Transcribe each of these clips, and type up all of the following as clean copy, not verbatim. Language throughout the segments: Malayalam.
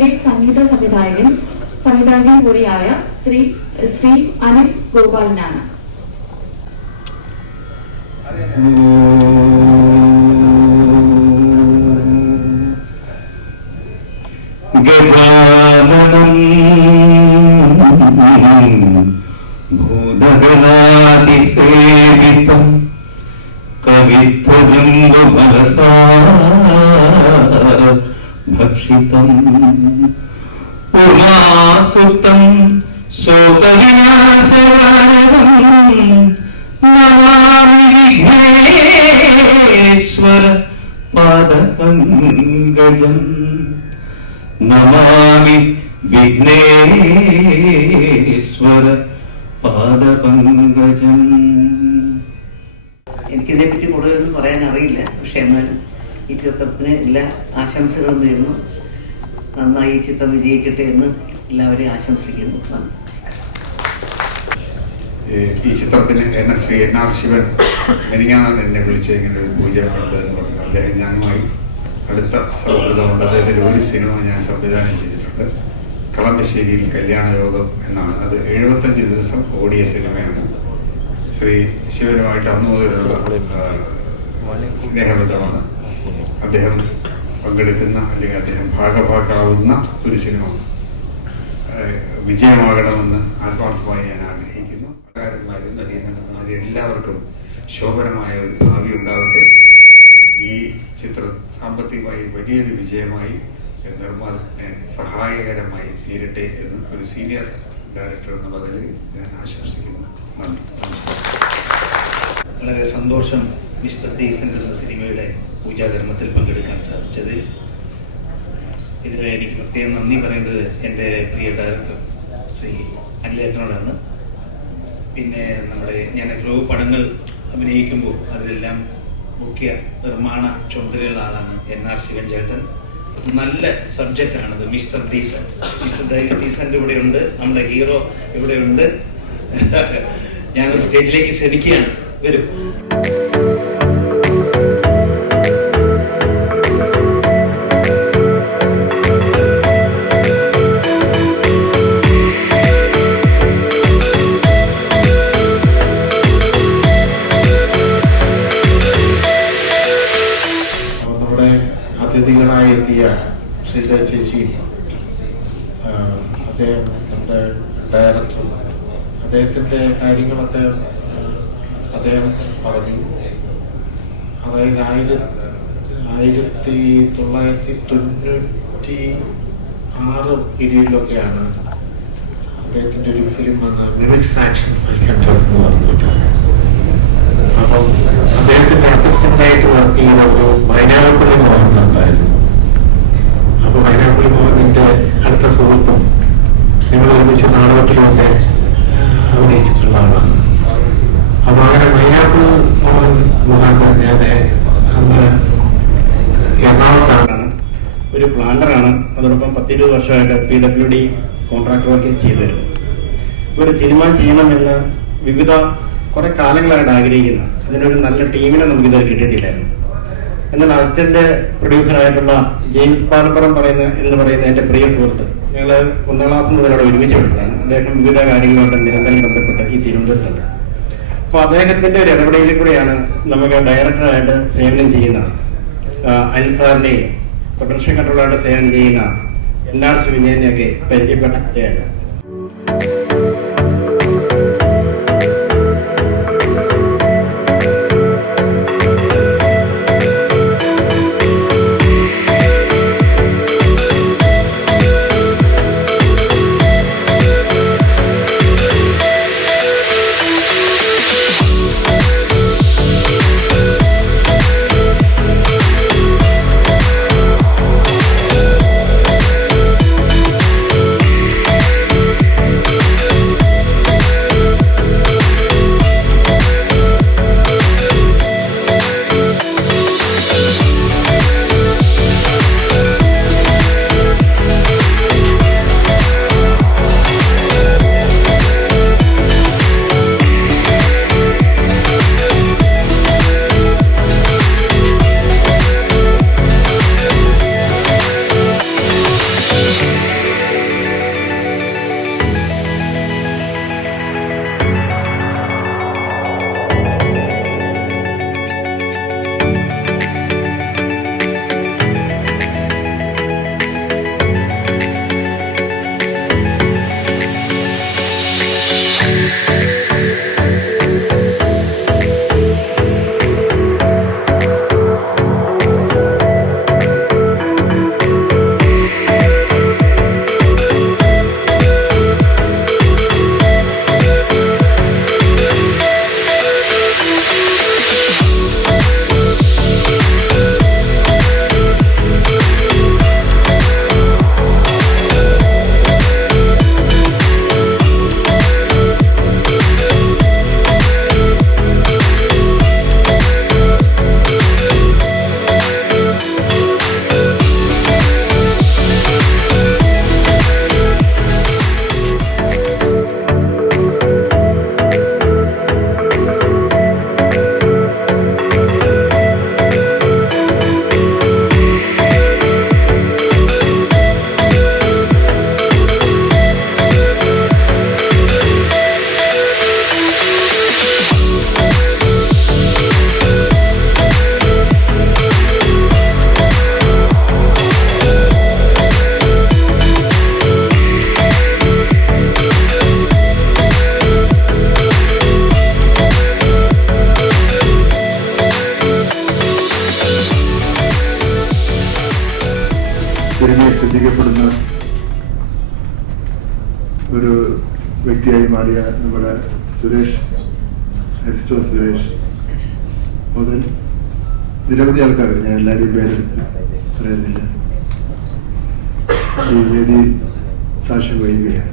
ചിത്രത്തിന്റെ സംവിധായകൻ കൂടിയായ ശ്രീ അനിൽ ഗോപാലനാണ്. ഭൂതഗണാതിസേവിതം കവിത്വജംബുഫലസാ ഭക്ഷിതം ഉമാസുതം ശോകവിനാശവരം നമാമി വിഘ്നേശ്വര പാദപങ്കജം നമാമി വിഘ്നേശ്വര പാദപങ്കജം. എനിക്കിതിനെപ്പറ്റി കൂടുതലൊന്നും പറയാൻ അറിയില്ല. പക്ഷെ എന്നാലും ഈ ചിത്രത്തിന് എല്ലാ ആശംസകളും നേരുന്നു. നന്നായി ഈ ചിത്രം വിജയിക്കട്ടെ എന്ന് എല്ലാവരെയും ആശംസിക്കുന്നു. ഈ ചിത്രത്തിന് ശ്രീ NR ശിവൻ മെനിങ്ങാൻ എന്നെ വിളിച്ചിങ്ങനെ ഒരു പൂജ നടത്തുമെന്ന് പറഞ്ഞു. അദ്ദേഹം ഞാനുമായി അടുത്ത സൗഹൃദമുണ്ട്. അദ്ദേഹത്തിൻ്റെ ഒരു സിനിമ ഞാൻ സംവിധാനം ചെയ്തിട്ടുണ്ട്. കളമശ്ശേരിയിൽ കല്യാണയോഗം എന്നാണ്. അത് 75 ദിവസം ഓടിയ സിനിമയാണ്. ശ്രീ ശിവനുമായിട്ട് അന്നു മുതലുള്ള സ്നേഹബന്ധമാണ്. അദ്ദേഹം പങ്കെടുക്കുന്ന അല്ലെങ്കിൽ അദ്ദേഹം ഭാഗഭാക്കാവുന്ന ഒരു സിനിമ വിജയമാകണമെന്ന് ആത്മാർത്ഥമായി ഞാൻ ആഗ്രഹിക്കുന്നു. കലാകാരന്മാരും നടീനടന്മാരും എല്ലാവർക്കും ശോഭനമായ ഒരു ഭാവി ഉണ്ടാവട്ടെ. ഈ ചിത്രം സാമ്പത്തികമായി വലിയൊരു വിജയമായി നിർമ്മാണത്തിന് സഹായകരമായി തീരട്ടെ എന്ന് ഒരു സീനിയർ ഡയറക്ടർ എന്ന പദവിയിൽ ഞാൻ ആശംസിക്കുന്നു. നന്ദി. വളരെ സന്തോഷം മിസ്റ്റർ ഡീസന്റ് എന്ന സിനിമയുടെ പൂജാകർമ്മത്തിൽ പങ്കെടുക്കാൻ സാധിച്ചതിൽ. ഇതിൽ എനിക്ക് പ്രത്യേകം നന്ദി പറയേണ്ടത് എൻ്റെ പ്രിയ ഡയറക്ടർ ശ്രീ അനിലേട്ടനോടാണ്. പിന്നെ ഞാൻ എത്രയോ പടങ്ങൾ അഭിനയിക്കുമ്പോൾ അതിലെല്ലാം മുഖ്യ നിർമ്മാണ ചുമതലയുള്ള ആളാണ് NR ശിവൻ ചേട്ടൻ. നല്ല സബ്ജക്റ്റാണത്. മിസ്റ്റർ ഡീസന്റ് ഇവിടെയുണ്ട്, നമ്മുടെ ഹീറോ ഇവിടെയുണ്ട്. ഞാൻ സ്റ്റേജിലേക്ക് ക്ഷണിക്കുകയാണ്. വരും. അതിഥികളായി എത്തിയ ശ്രീജ ചേച്ചി, അദ്ദേഹം നമ്മുടെ ഡയറക്ടർ, അദ്ദേഹത്തിൻ്റെ കാര്യങ്ങളൊക്കെ അദ്ദേഹം പറഞ്ഞു. അതായത് 1996 പീരീഡിലൊക്കെയാണ് അദ്ദേഹത്തിൻ്റെ ഒരു ഫിലിം വന്ന മിമിക്സ് ആക്ഷൻ എന്ന് പറഞ്ഞിട്ട്. അപ്പം അദ്ദേഹത്തിൻ്റെ അസിസ്റ്റൻ്റായിട്ട് വർക്ക് ചെയ്യുന്ന ഒരു വയനാപ്പള്ളി മോഹൻ ഉണ്ടായിരുന്നു. അപ്പോൾ വയനാപ്പള്ളി മോഹനിൻ്റെ അടുത്ത സുഹൃത്തും ഞങ്ങൾ ഒരുമിച്ച് നാടകത്തിലൊക്കെ അഭിനയിച്ചിട്ടുള്ള ആളാണ്. അപ്പോൾ അങ്ങനെ വയനാപ്പള്ളി മോഹൻ ഞാൻ അന്ന് എറണാകുളത്താണ്. ഒരു പ്ലാന്ററാണ്. അതോടൊപ്പം 10-20 വർഷമായിട്ട് PWD കോൺട്രാക്ട് വർക്ക് ചെയ്തു വരുന്നു. ഒരു സിനിമ ചെയ്യണമെന്ന് കുറെ കാലങ്ങളായിട്ട് ആഗ്രഹിക്കുന്ന അതിനൊരു നല്ല ടീമിനെ നമുക്കിത് കിട്ടിയിട്ടില്ലായിരുന്നു. എന്നാൽ അസിസ്റ്റന്റ് പ്രൊഡ്യൂസറായിട്ടുള്ള ജെയിംസ് പാലപ്പുറം എന്ന് പറയുന്ന എൻ്റെ പ്രിയ സുഹൃത്ത്, ഞങ്ങൾ 1ാം ക്ലാസ് മുതൽ അവിടെ ഒരുമിച്ച് പഠിച്ചതാണ്. അദ്ദേഹം വിവിധ കാര്യങ്ങളുമായിട്ട് നിരന്തരം ബന്ധപ്പെട്ട് ഈ തിരുവനന്തപുരത്തുണ്ട്. അപ്പോൾ അദ്ദേഹത്തിന്റെ ഒരു ഇടപെടലിൽ കൂടെയാണ് നമുക്ക് ഡയറക്ടറായിട്ട് സേവനം ചെയ്യുന്ന അൻസാറിന്റെയും പ്രൊഡക്ഷൻ കൺട്രോളായിട്ട് സേവനം ചെയ്യുന്ന NR ശിവനെയൊക്കെ പരിചയപ്പെട്ട ഒരു വ്യക്തിയായി മാറിയ നമ്മുടെ സുരേഷ് മുതൽ നിരവധി ആൾക്കാർ, ഞാൻ എല്ലാവരെയും പേരെടുത്ത് പറയുന്നില്ല, ഈ വേദി സാക്ഷ്യം വഹിക്കുകയാണ്.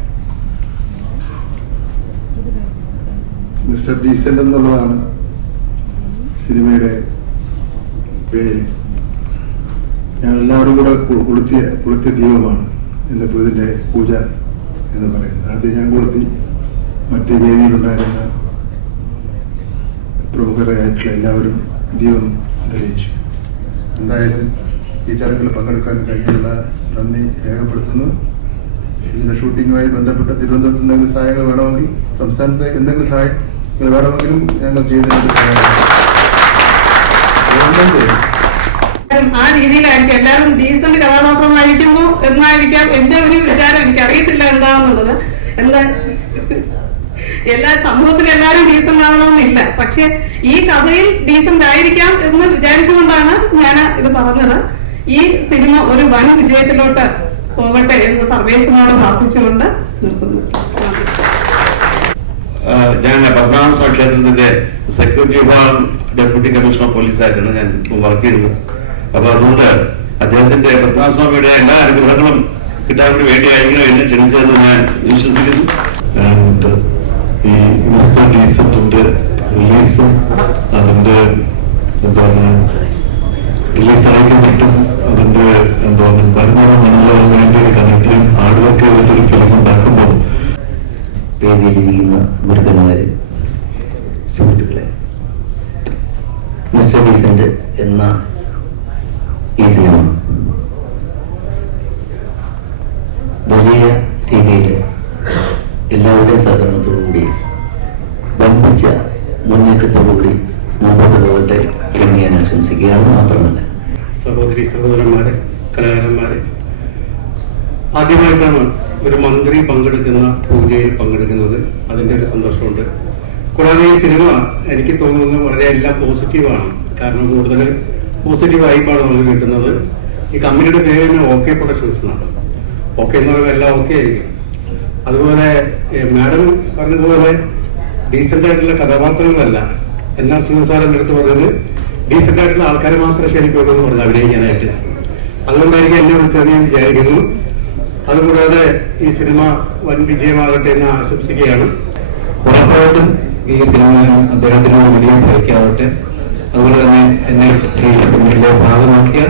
മിസ്റ്റർ ഡീസന്റ് എന്നുള്ളതാണ് സിനിമയുടെ പേര്. ഞങ്ങൾ എല്ലാവരും കൂടെ കൊളുത്തിയ ദീപമാണ് ഇന്നിപ്പോൾ ഇതിൻ്റെ പൂജ എന്ന് പറയുന്നത്. ആദ്യം ഞാൻ കൊളുത്തി, മറ്റ് വേദിയിലുണ്ടായിരുന്ന പ്രമുഖരായിട്ടുള്ള എല്ലാവരും ദീപം തെളിയിച്ചു. എന്തായാലും ഈ ചടങ്ങിൽ പങ്കെടുക്കാൻ കഴിഞ്ഞുള്ള നന്ദി രേഖപ്പെടുത്തുന്നു. ഇതിൻ്റെ ഷൂട്ടിങ്ങുമായി ബന്ധപ്പെട്ട തിരുവനന്തപുരത്ത് എന്തെങ്കിലും സഹായങ്ങൾ വേണമെങ്കിൽ, സംസ്ഥാനത്തെ എന്തെങ്കിലും സഹായങ്ങൾ വേണമെങ്കിലും ഞങ്ങൾ ചെയ്യുന്നതിന് ആ രീതിയിലായിരിക്കും എല്ലാവരും ഡീസന്റ് കഥാപാത്രമായിരിക്കുന്നു എന്നായിരിക്കാം എന്റെ ഒരു വിചാരം. എനിക്ക് അറിയത്തില്ല എന്താണെന്നുള്ളത്. എല്ലാ സമൂഹത്തിൽ എല്ലാവരും ഡീസന്റ് ആവണമെന്നില്ല, പക്ഷെ ഈ കഥയിൽ ഡീസന്റ് ആയിരിക്കാം എന്ന് വിചാരിച്ചുകൊണ്ടാണ് ഞാൻ ഇത് പറഞ്ഞത്. ഈ സിനിമ ഒരു വൻ വിജയത്തിലോട്ട് പോകട്ടെ എന്ന് സർവേശ്വരനോട് പ്രാർത്ഥിച്ചുകൊണ്ട് നിർത്തുന്നു. ഞാൻ പത്മനാഭ ക്ഷേത്രത്തിന്റെ സെക്യൂരിറ്റി വിഭാഗം ഡെപ്യൂട്ടി കമ്മീഷണർ പോലീസായിട്ടാണ് ഞാൻ വർക്ക് ചെയ്യുന്നത്. അപ്പൊ അതുകൊണ്ട് അദ്ദേഹത്തിന്റെ പത്മനാഭസ്വാമിയുടെ എല്ലാ അനുഗ്രഹങ്ങളും കിട്ടാൻ വേണ്ടിയായിരിക്കണം എന്നെ ക്ഷണിച്ചതെന്ന് ഞാൻ വിശ്വസിക്കുന്നു. ഈ മിസ്റ്റർ ഡീസന്റിന്റെ റിലീസും അതിന്റെ എന്താണ് റിലീസ് അറിയിക്കപ്പെട്ടും അതിന്റെ എന്താണ് വരുമാനം വേണ്ടി ഒരു കണക്റ്റിലും ആളുകൾക്ക് ഒരു ഫിലിം ഉണ്ടാക്കുമ്പോൾ വേദിയിലിരിക്കുന്ന ഗുരുക്കന്മാരെ, സുഹൃത്തുക്കളെ, മിസ്റ്റർ ഡീസന്റ് എന്ന ഈ സിനിമ വലിയ രീതിയിൽ എല്ലാവരുടെയും സഹകരണത്തോടുകൂടി വമ്പിച്ച മുന്നേറ്റത്തോടുകൂടി മുമ്പോട്ട് പോകട്ടെ എന്ന് ഞാൻ ആശംസിക്കുകയാണ്. മാത്രമല്ല, സഹോദരന്മാരെ, കലാകാരന്മാരെ, ആദ്യമായിട്ടാണ് ഒരു മന്ത്രി പങ്കെടുക്കുന്ന പൂജയിൽ പങ്കെടുക്കുന്നത്. അതിൻ്റെ ഒരു സന്തോഷമുണ്ട്. കൂടാതെ ഈ സിനിമ എനിക്ക് തോന്നുന്നത് വളരെ എല്ലാം പോസിറ്റീവാണ്. കാരണം കൂടുതൽ പോസിറ്റീവ് വൈബാണ് നമുക്ക് കിട്ടുന്നത്. ഈ കമ്പനിയുടെ പേര് ഓക്കെ പ്രൊഡക്ഷൻസ് എന്നാണ്. ഓക്കെ എന്ന് പറയുമ്പോൾ എല്ലാം ഓക്കെ ആയിരിക്കും. അതുപോലെ മാഡം പറഞ്ഞതുപോലെ ഡീസൻ്റ് ആയിട്ടുള്ള കഥാപാത്രങ്ങളല്ല, എന്നാൽ സിംഹസാരം എടുത്ത് പറഞ്ഞത് ഡീസൻ്റ് ആയിട്ടുള്ള ആൾക്കാരെ മാത്രമേ ശരിക്കും എന്ന് പറഞ്ഞ് അഭിനയിക്കാനായിട്ട്. അതുകൊണ്ടായിരിക്കും എന്നെ വിളിച്ചത് ഞാൻ വിചാരിക്കുന്നു. അതുകൂടാതെ ഈ സിനിമ വൻ വിജയമാകട്ടെ എന്ന് ആശംസിക്കുകയാണ്. ഉറപ്പായിട്ടും ഈ സിനിമ അദ്ദേഹത്തിന് വലിയ ഭയക്കാവട്ടെ. അതുപോലെ തന്നെ എന്നെ ഈ സിനിമയിലെ ഭാഗമാക്കിയ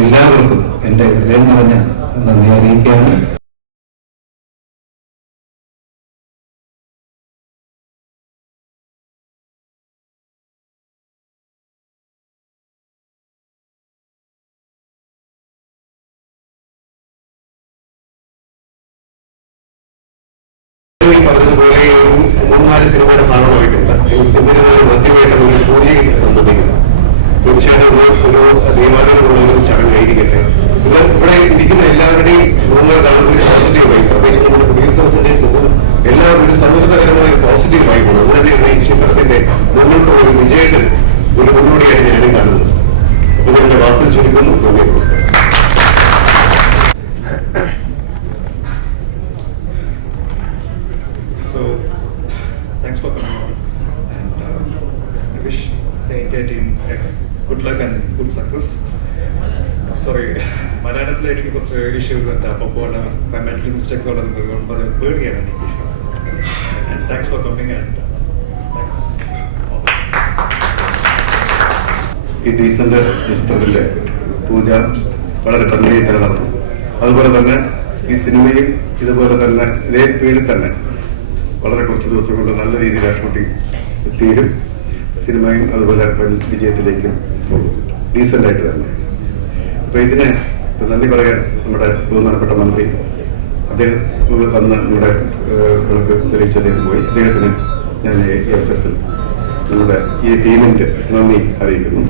എല്ലാവർക്കും എൻ്റെ ഹൃദയം നിറഞ്ഞ നന്ദി അറിയിക്കുകയാണ്. പറഞ്ഞതുപോലെ ഒരു 3-4 സിനിമയുടെ ഭാഗമായിട്ടുണ്ട്. മധ്യമായിട്ട് പൂജയിൽ സംബന്ധിക്കുന്നു. തീർച്ചയായിട്ടും ഒരു ദൈവാലയമുള്ള ചടങ്ങായിരിക്കട്ടെ. ഇവിടെ ഇരിക്കുന്ന എല്ലാവരുടെയും മുഖങ്ങളാണ് ഒരു പോസിറ്റീവായി, പ്രത്യേകിച്ച് നമ്മുടെ പ്രൊഡ്യൂസേഴ്സിന്റെ എല്ലാവരും ഒരു സൗഹൃദകരമായ ഒരു പോസിറ്റീവായി പോകണം. അതുതന്നെയാണ് ഈ ചിത്രത്തിന്റെ മുന്നോട്ട് ഒരു വിജയത്തിൽ ഒരു മുന്നോടിയായി ഞാനും കാണുന്നത്. അപ്പോൾ എന്റെ വാർത്തകൾ ചുരുക്കുന്നു. നന്ദി, നമസ്കാരം. So, thanks for coming on, and I wish the entire team good luck and good success. Sorry, മലയാളത്തിൽ എനിക്ക് കുറച്ച് ഇഷ്യൂസ് ഉണ്ട്. അപ്പോൾ മെന്റൽ മിസ്റ്റേക്സ് ഉള്ളത് പേടിയാണ് എനിക്ക്. And thanks for coming and thanks. ഈ ഡീസന്റ് ചിത്രത്തിലെ പൂജ വളരെ ഭംഗിയായി തന്നെ നടന്നു. അതുപോലെ തന്നെ ഈ സിനിമയും ഇതുപോലെ തന്നെ ഇതേ സ്പീഡിൽ തന്നെ വളരെ കുറച്ച് ദിവസം കൊണ്ട് നല്ല രീതിയിൽ ആ ഷൂട്ടിംഗ് തീരും. സിനിമയും അതുപോലെ വിജയത്തിലേക്കും പോകും, ഡീസൻ്റായിട്ട് തന്നെ. അപ്പോൾ ഇതിന് നന്ദി പറയാൻ നമ്മുടെ ബഹുമാനപ്പെട്ട മന്ത്രി അദ്ദേഹം തന്ന നമ്മുടെ നമുക്ക് തെളിയിച്ച് അദ്ദേഹം പോയി. അദ്ദേഹത്തിന് ഞാൻ ഈ അവസരത്തിൽ നമ്മുടെ ഈ ടീമിൻ്റെ നന്ദി അറിയിക്കുന്നു.